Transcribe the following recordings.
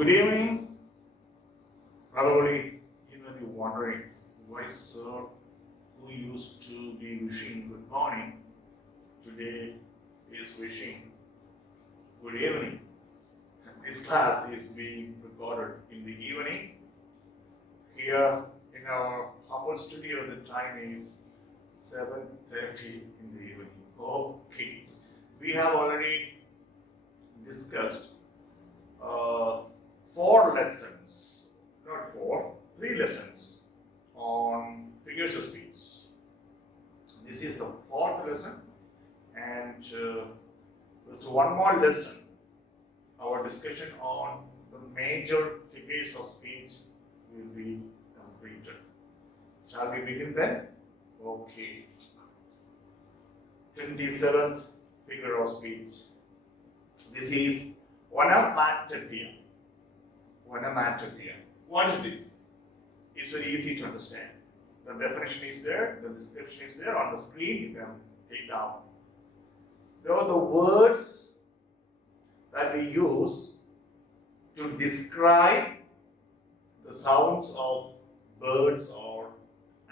Good evening. Probably you may be wondering why sir, who used to be wishing good morning, today is wishing good evening. This class is being recorded in the evening. Here in our humble studio, the time is 7:30 in the evening. Okay. We have already discussed four lessons, not four, three lessons on figures of speech. This is the fourth lesson, and with one more lesson, our discussion on the major figures of speech will be completed. Shall we begin then? Okay. 27th figure of speech. This is onomatopoeia. Onomatopoeia. What is this? It's very easy to understand. The definition is there, the description is there on the screen, you can take down. They are the words that we use to describe the sounds of birds or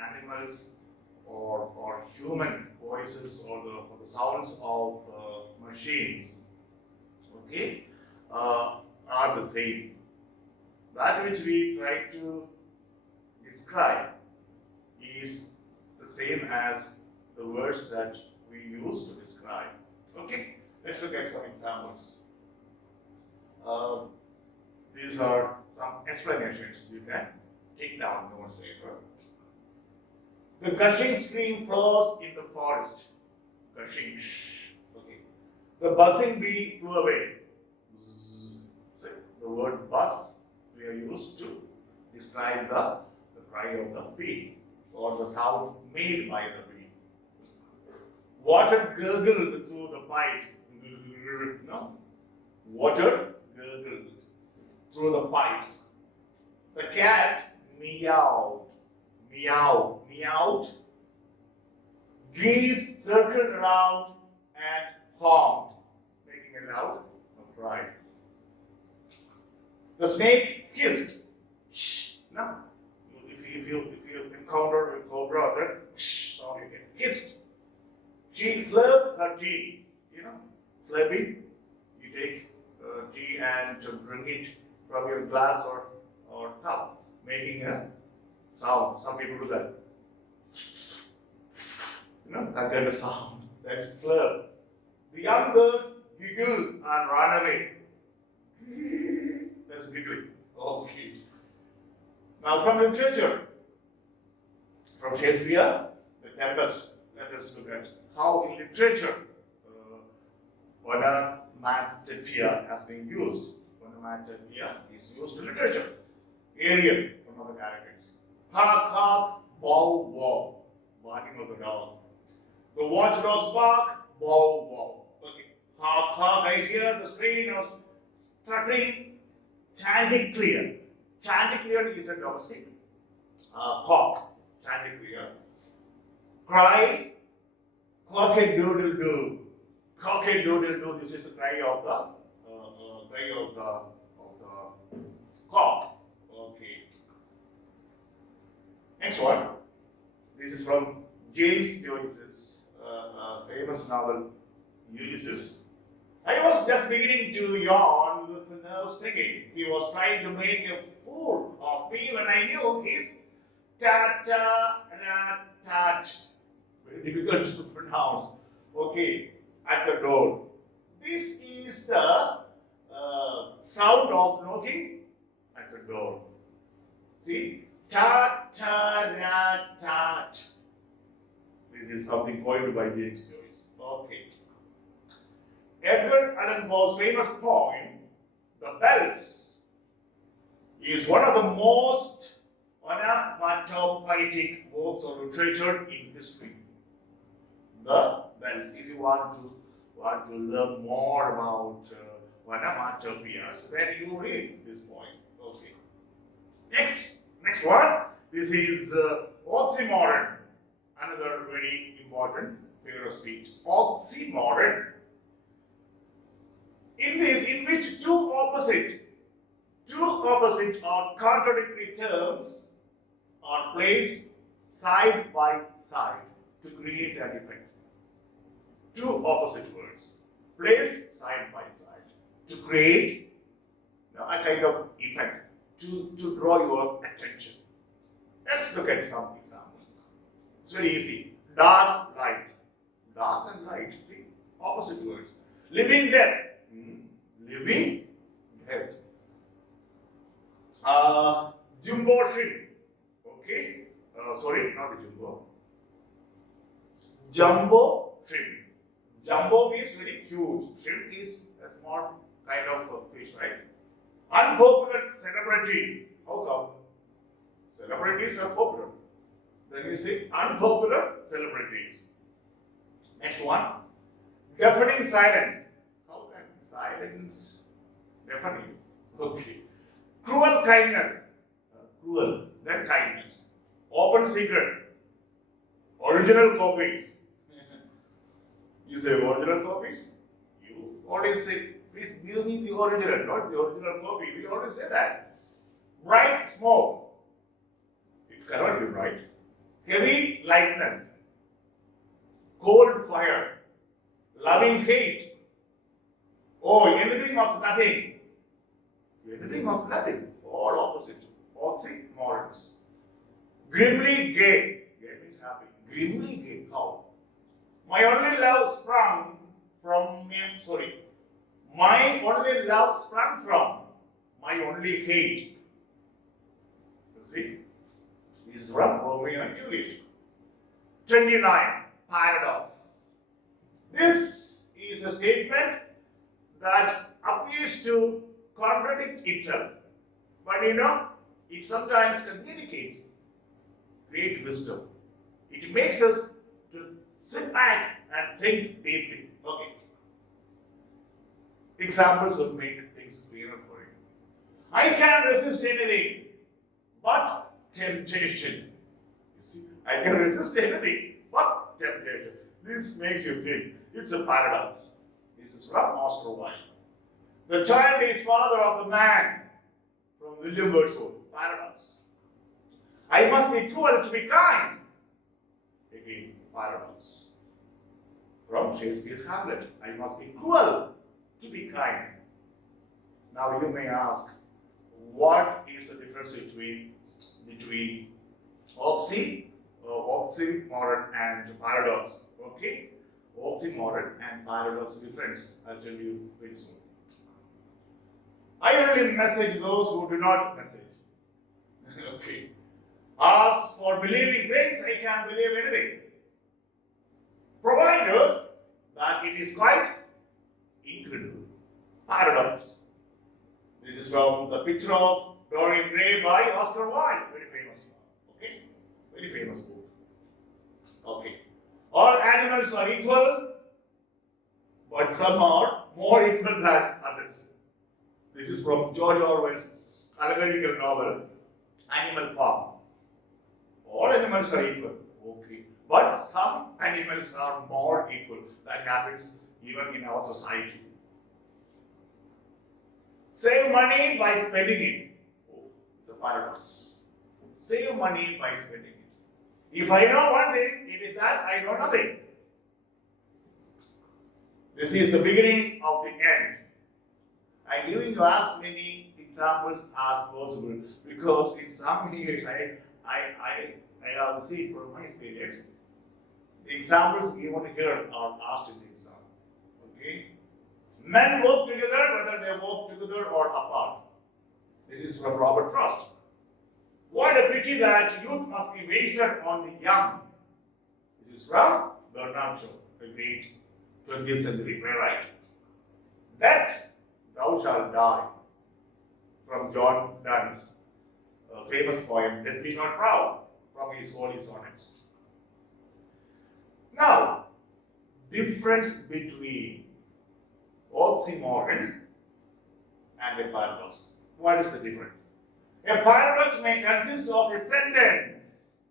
animals or human voices or the sounds of machines, okay, are the same. That which we try to describe is the same as the words that we use to describe. Okay, let's look at some examples. These are some explanations you can take down notes later. The gushing stream flows in the forest. Gushing. Okay. The buzzing bee flew away. So the word buzz we are used to describe the cry of the bee or the sound made by the bee. Water gurgled through the pipes. No? Water gurgled through the pipes. The cat meowed. Meow, meowed. Geese circled around and honked, making a loud cry. The snake hissed. Shh. No. If you encounter a cobra, then shh sound you get. Hissed. She slurped her tea. You know, slurping. You take tea and drink it from your glass or cup, making a sound. Some people do that. You know, that kind of sound. That's slurp. The young girls giggled and ran away. That's giggling. Okay. Now from literature, from Shakespeare, The Tempest, let us look at how in literature onomatopoeia has been used. Onomatopoeia is used in literature. Ariel, one of the characters. Hark, hark, bow, bow. Barking of the dog. The watchdog's bark, bow, bow. Okay. Hark, hark, I hear the strain of stuttering chanticleer. Chanticleer is a domestic cock. Chanticleer. Cry, cock-a-doodle-doo. Cock-a-doodle-doo. This is the cry of the cock. Okay. Next one. This is from James Joyce's famous novel Ulysses. I was just beginning to yawn with nerves thinking. He was trying to make a fool of me when I knew his tat. Very difficult to pronounce. Okay, at the door. This is the sound of knocking at the door. See? Tat. This is something coined by James Joyce. Okay. Edgar Allan Poe's famous poem, The Bells, is one of the most onomatopoetic works of literature in history. The Bells. If you want to learn more about onomatopoeias, then you read this poem. Okay. Next one. This is oxymoron, another very important figure of speech. Oxymoron. In which two Two opposite or contradictory terms are placed side by side to create an effect. Two opposite words placed side by side to create a kind of effect, to draw your attention. Let's look at some examples. It's very easy. Dark, light. Dark and light. See, opposite words. Living, death. Living, death. Jumbo shrimp. Okay. Sorry, not jumbo. Jumbo shrimp. Jumbo means very huge. Shrimp is a small kind of fish, right? Unpopular celebrities. How come? Celebrities are popular. Then you say unpopular celebrities. Next one. Deafening silence. How can silence deafening? Okay. Cruel kindness. Cruel, then kindness. Open secret. Original copies. You say original copies? You always say, please give me the original, not the original copy. We always say that. Bright smoke. It cannot be bright. Heavy lightness. Cold fire. Loving hate. Oh, anything of nothing. Anything of nothing. All opposite. Oxymorons. Grimly gay. Gay means happy. Grimly gay. How? My only love sprung from my only love sprung from my only hate. You see? This is from Romeo and Juliet. 29. Paradox. This is a statement that appears to contradict itself. But it sometimes communicates great wisdom. It makes us to sit back and think deeply. Okay. Examples will make things clearer for you. I can resist anything but temptation. You see, I can resist anything but temptation. This makes you think. It's a paradox. This is from Oscar Wilde. The child is father of the man, from William Wordsworth. Paradox. I must be cruel to be kind. Again, paradox. From Shakespeare's Hamlet. I must be cruel to be kind. Now you may ask, what is the difference between oxymoron and paradox? Okay? Oxymoron and paradox difference. I'll tell you very soon. I only message those who do not message. Okay. As for believing things, I can believe anything, provided that it is quite incredible. Paradox. This is from the picture of Dorian Gray by Oscar Wilde. Very famous. Okay? Very famous book. Okay. All animals are equal, but some are more equal than others. This is from George Orwell's allegorical novel, Animal Farm. All animals are equal. Okay. But some animals are more equal. That happens even in our society. Save money by spending it. Oh, it's a paradox. Save money by spending it. If I know one thing, it is that I know nothing. This is the beginning of the end. I'm giving you as many examples as possible because in some years I have seen from my experience, the examples given here are asked in the exam. Okay? Men work together whether they work together or apart. This is from Robert Frost. What a pity that youth must be wasted on the young. This is from Bernard Shaw, the great 20th century playwright. Death, thou shalt die, from John Donne's famous poem, Death Be Not Proud, from his Holy Sonnets. Now, difference between oxymoron and a paradox. What is the difference? A paradox may consist of a sentence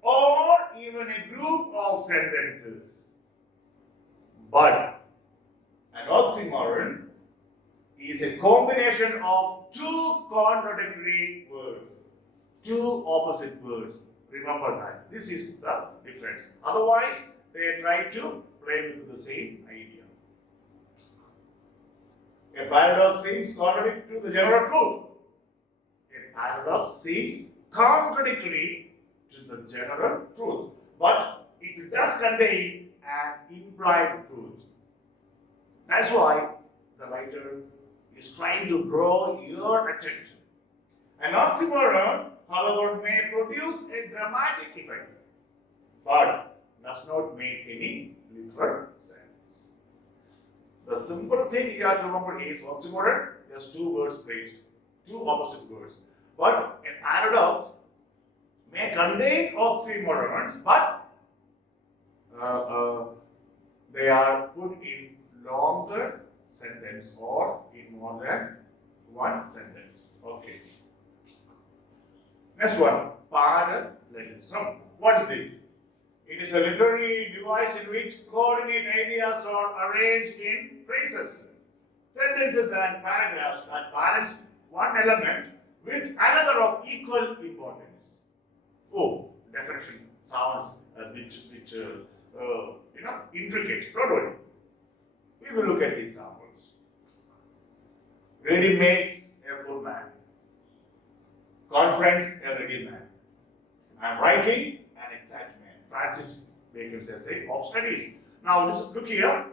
or even a group of sentences. But an oxymoron is a combination of two contradictory words, two opposite words. Remember that. This is the difference. Otherwise, they try to play with the same idea. A paradox seems contradictory to the general truth. A paradox seems contradictory to the general truth, but it does contain an implied truth. That's why the writer is trying to draw your attention. An oxymoron, however, may produce a dramatic effect, but does not make any literal sense. The simple thing you have to remember is oxymoron, just two words placed, two opposite words. But a paradox may contain oxymorons, but they are put in longer sentence or in more than one sentence. Okay. Next one, parallelism. What is this? It is a literary device in which coordinate ideas are arranged in phrases, sentences, and paragraphs that balance one element with another of equal importance. Oh, definition sounds a bit intricate. Don't worry. We will look at the examples. Ready makes a full man. Conference, a ready man. I am writing an exact man. Francis Bacon's essay of studies. Now, look here.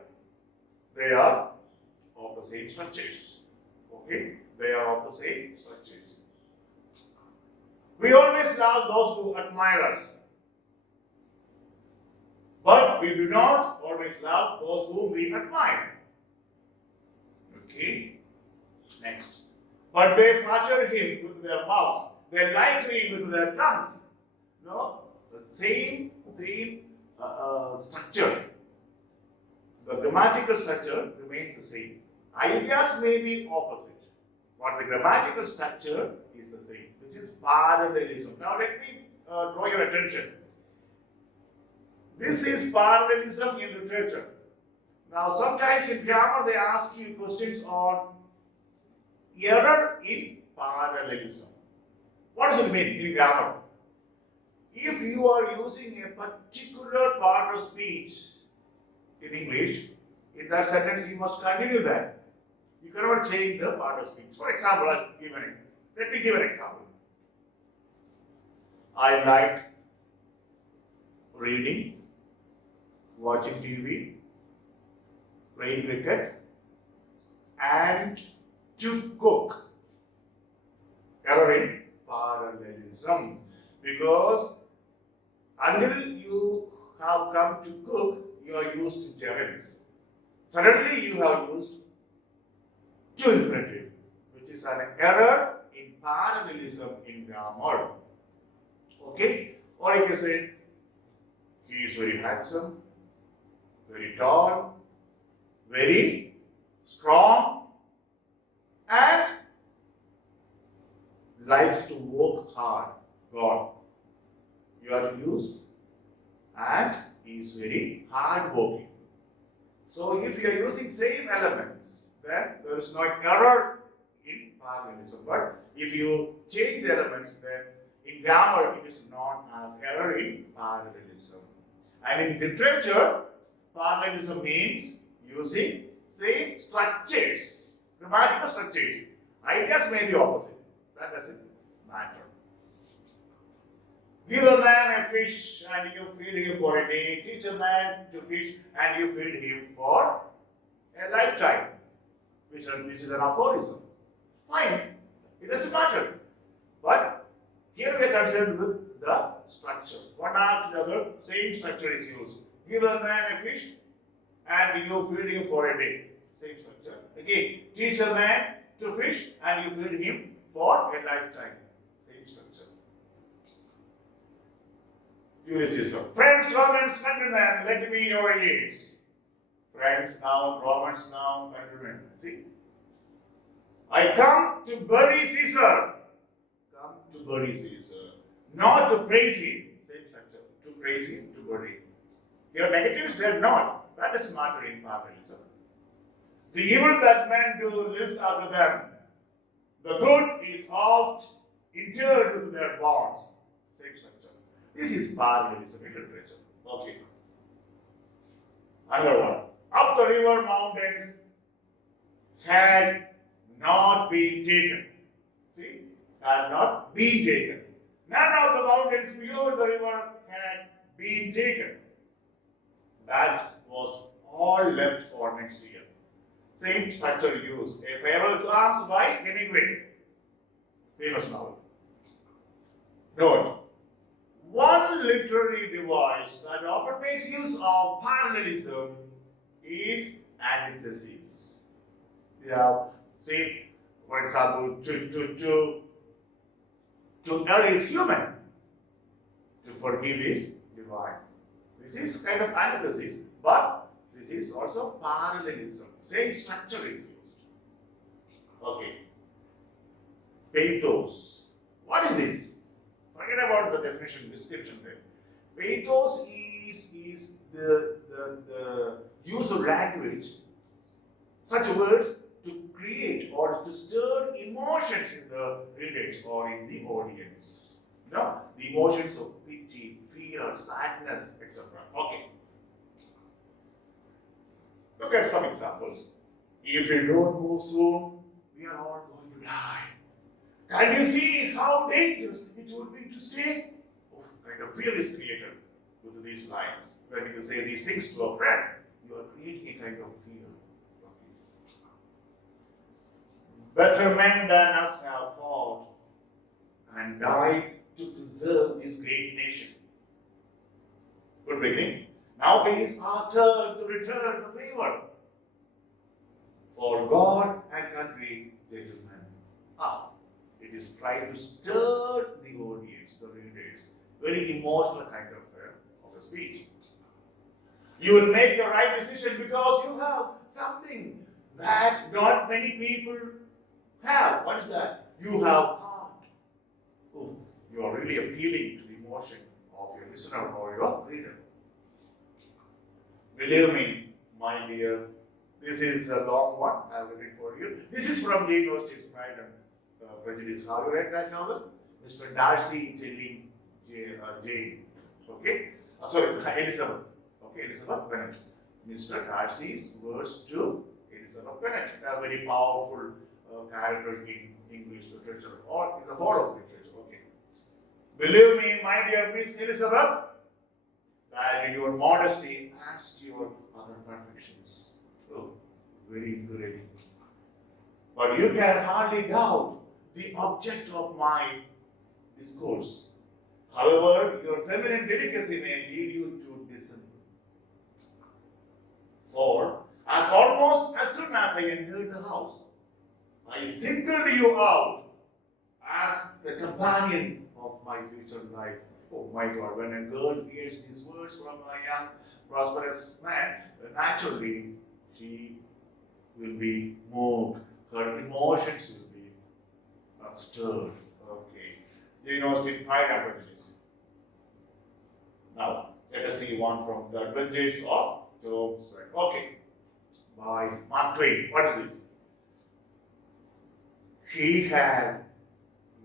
They are of the same structures. Okay? They are of the same structures. We always love those who admire us. But we do not always love those whom we admire. Okay? Next. But they flatter him with their mouths. They lie to him with their tongues. No? The same structure. The grammatical structure remains the same. Ideas may be opposite, but the grammatical structure is the same. This is parallelism. Now let me draw your attention. This is parallelism in literature. Now sometimes in grammar they ask you questions on error in parallelism. What does it mean in grammar? If you are using a particular part of speech in English, in that sentence you must continue that. You cannot change the part of speech. For example, let me give an example. I like reading, watching TV, playing cricket, and to cook. Error in parallelism. Because until you have come to cook, you are used to gerunds. Suddenly you have used to infinitive, which is an error in parallelism in grammar. Okay? Or you can say, he is very handsome, very tall, very strong, and likes to work hard. God. You are used, and he is very hard-working. So if you are using same elements, then there is no error in parallelism. But if you change the elements, then in grammar it is known as error in parallelism. And in literature, parallelism means using same structures, grammatical structures. Ideas may be opposite. That doesn't matter. Give a man a fish and you feed him for a day. Teach a man to fish and you feed him for a lifetime. This is an aphorism. Fine. It doesn't matter. But here we are concerned with the structure. One after the other, same structure is used. Give a man a fish and you feed him for a day. Same structure. Again, teach a man to fish and you feed him for a lifetime. Same structure. Julius Caesar. Friends, Romans, countrymen, let me know your years. Friends, noun, Romans, noun, countrymen. See? I come to bury Caesar. Come to bury Caesar. Not to praise him. Same structure. To praise him, to bury him. Your negatives, they are not. That doesn't matter in parallelism. The evil that men do lives after them. The good is oft interred with their bonds. Same structure. This is parallelism in literature. Okay. Another one. Up the river mountains had not been taken. See? Had not been taken. None of the mountains below the river had been taken. That was all left for next year. Same structure used. A Farewell to Arms by Hemingway. Famous novel. Note. One literary device that often makes use of parallelism is antithesis. Yeah. See, for example, to err is human. To forgive is divine. This is kind of antithesis, but this is also parallelism. Same structure is used. Okay. Pathos. What is this? Forget about the definition, description there. Pathos is the use of language, such words to create or to stir emotions in the readers or in the audience. You know, the emotions of pity, fear, sadness, etc. Okay. Look at some examples. If you don't move soon, we are all going to die. Can you see how dangerous it would be to stay? Oh, kind of fear is created with these lines. When you say these things to a friend, you are creating a kind of fear. Okay. Better men than us have fought and died to preserve this great nation. Good beginning. Now it is our turn to return the favor. For God and country, gentlemen. It is trying to stir the audience, the readers. Very emotional kind of a speech. You will make the right decision because you have something that not many people have. What is that? You have heart. Oh, you are really appealing to the emotion of your listener or your reader. Believe me, my dear, this is a long one. I will read for you. This is from Jane Austen's Pride and Prejudice. Have you read that novel? Mr. Darcy telling Jane. Okay? Sorry, Elizabeth. Okay, Elizabeth Bennet. Mr. Darcy's words to Elizabeth Bennet. A very powerful character in English literature or in the whole of literature. Okay. Believe me, my dear Miss Elizabeth, that your modesty adds to your other perfections. Oh, very encouraging. But you can hardly doubt the object of my discourse. However, your feminine delicacy may lead you to dissent. For, almost as soon as I entered the house, I singled you out as the companion of my future life. Oh my God, when a girl hears these words from a young, prosperous man, naturally she will be moved. Her emotions will be stirred. Okay. Jane Austen, Pride and Prejudice. Now, let us see one from The Adventures of Tom Sawyer. Okay. By Mark Twain. What is this? He had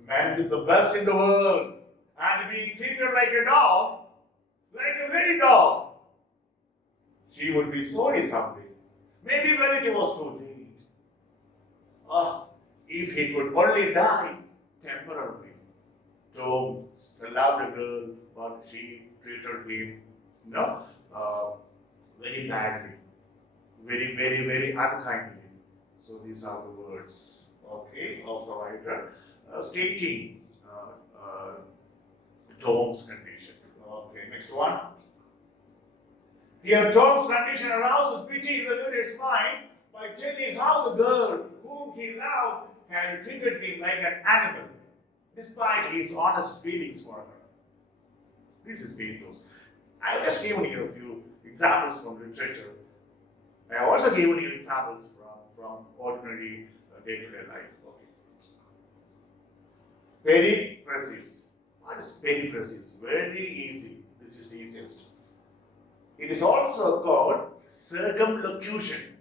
met the best in the world and being treated like a dog, like a very dog. She would be sorry someday. Maybe when it was too late. If he could only die temporarily. Tom loved a girl, but she treated him, very badly, very, very, very unkindly. So these are the words, okay, of the writer stating Tom's condition. Okay, next one. Here, Tom's condition arouses pity in the reader's minds by telling how the girl whom he loved had treated him like an animal, despite his honest feelings for her. This is pathos. I have just given you a few examples from literature. I have also given you examples from ordinary day-to-day life. Okay. Periphrasis. What is periphrasis? Very easy. This is the easiest. It is also called circumlocution,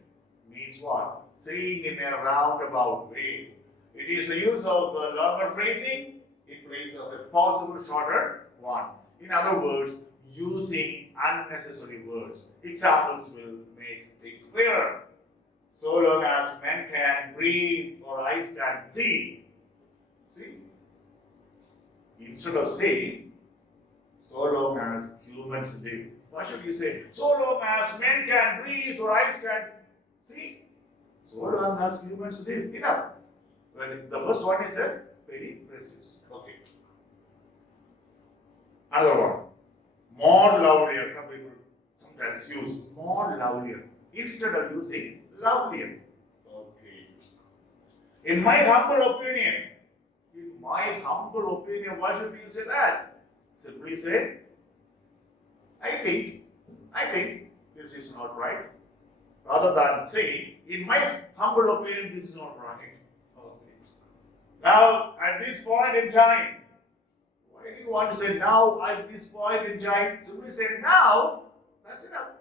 means what? Saying in a roundabout way. It is the use of the longer phrasing in place of a possible shorter one. In other words, using unnecessary words. Examples will make things clearer. So long as men can breathe or eyes can see. See? Instead of saying, so long as humans live. Why should you say, so long as men can breathe or eyes can see? So long as humans live. Enough. Well, the first one is a periphrasis. Okay. Another one. More lovelier. Some people sometimes use more lovelier instead of using lovelier. Okay. In my humble opinion, why should you say that? Simply say, I think this is not right. Rather than saying, in my humble opinion, this is not right. Okay. Now, at this point in time, why do you want to say now at this point in time? Simply say now, that's enough.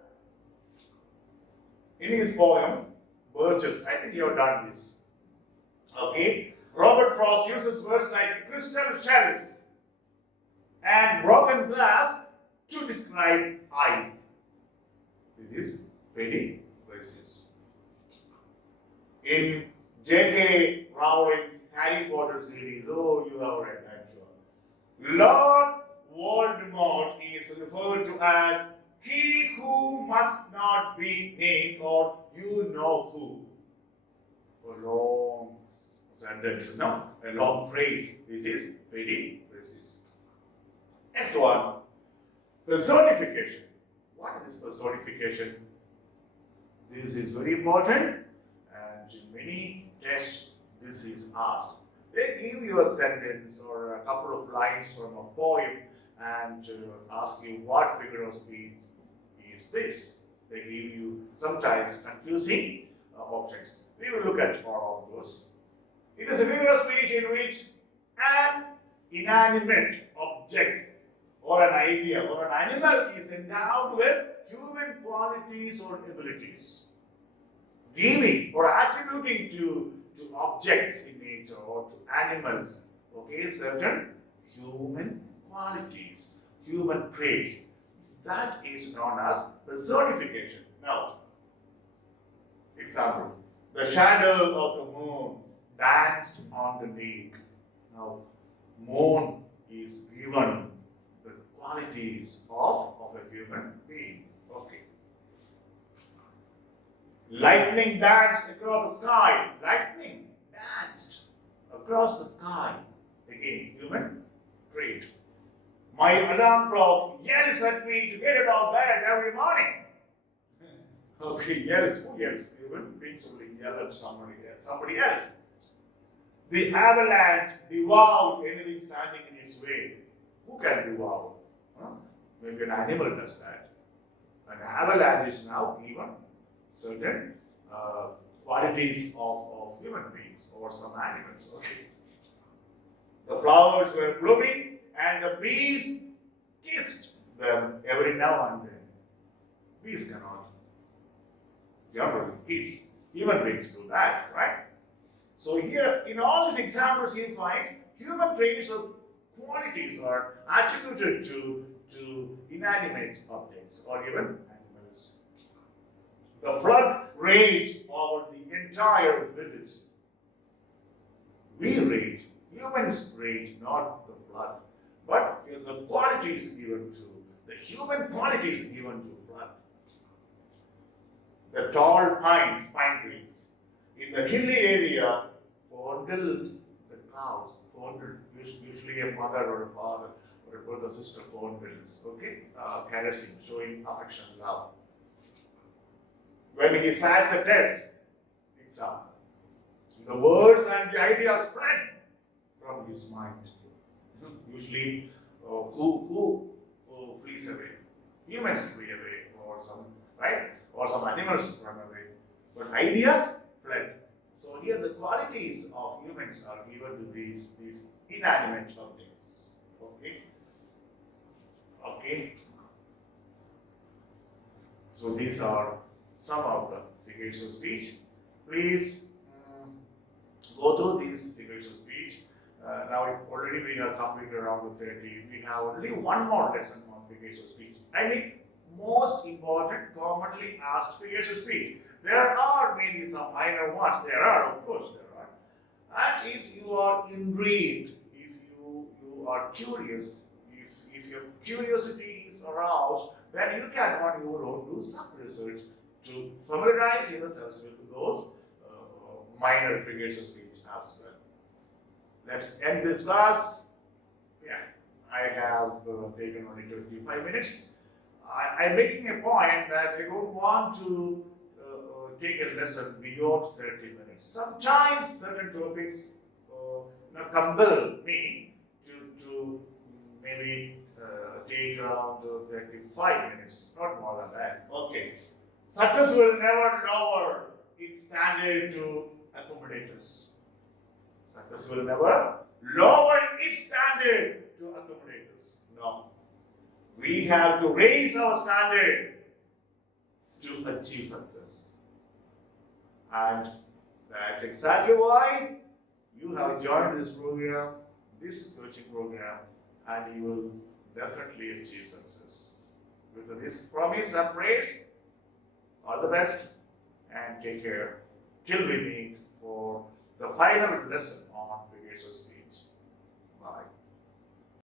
In his poem, Birches, I think you have done this. Okay? Robert Frost uses words like crystal shells and broken glass to describe ice. This is periphrasis. In J.K. Rowling's Harry Potter series, oh, you have read, I'm sure. Lord Voldemort is referred to as he who must not be named, or you know who. A long sentence, no? A long phrase. This is periphrasis. Next one. Personification. What is personification? This is very important, and in many tests this is asked. They give you a sentence or a couple of lines from a poem and ask you what figure of speech is this. They give you sometimes confusing objects. We will look at all of those. It is a figure of speech in which an inanimate object or an idea or an animal is endowed with human qualities or abilities, giving or attributing to objects in nature or to animals, okay, certain human qualities, human traits. That is known as personification. Now, example, the shadow of the moon danced on the lake. Now, moon is given the qualities of a human being. Okay. Lightning danced across the sky. Lightning danced across the sky. Again, human trait. My alarm clock yells at me to get out of bed every morning. Okay, yells. Who yells? Human beings will yell at somebody else. The avalanche devoured anything standing in its way. Who can devour? Huh? Maybe an animal does that. An avalanche is now given certain qualities of human beings or some animals. Okay. The flowers were blooming and the bees kissed them every now and then. Bees cannot generally kiss. Human beings do that, right? So here, in all these examples, you find human traits or qualities are attributed to inanimate objects or even animals. The flood raged over the entire village. We rage, humans rage, not the flood. But the qualities given to, the human qualities given to flood. The tall pine trees in the hilly area fondled the clouds. Fondled, usually a mother or a father or a brother or sister fondles, okay? Caressing, showing affection, love. When he sat the test, example, the words and the ideas fled from his mind. Usually, who flees away? Humans flee away, or some, right? Or some animals run away. But ideas fled. So here the qualities of humans are given to these inanimate objects. Okay? Okay? So these are some of the figures of speech. Please go through these figures of speech. Now already we have completed around 30. We have only one more lesson on figures of speech. I mean, most important, commonly asked figures of speech. There are maybe some minor ones. There are, of course, there are. And if you are intrigued, if you are curious, if your curiosity is aroused, then you can on your own do some research to familiarize yourselves with those minor figures of speech as well. Let's end this class. Yeah, I have taken only 25 minutes. I'm making a point that I don't want to take a lesson beyond 30 minutes. Sometimes certain topics compel me to maybe take around 35 minutes, not more than that. Okay. Success will never lower its standard to accommodate us. Success will never lower its standard to accommodate us. No. We have to raise our standard to achieve success. And that's exactly why you have joined this program, this coaching program, and you will definitely achieve success. With this promise and praise, all the best and take care till we meet for the final lesson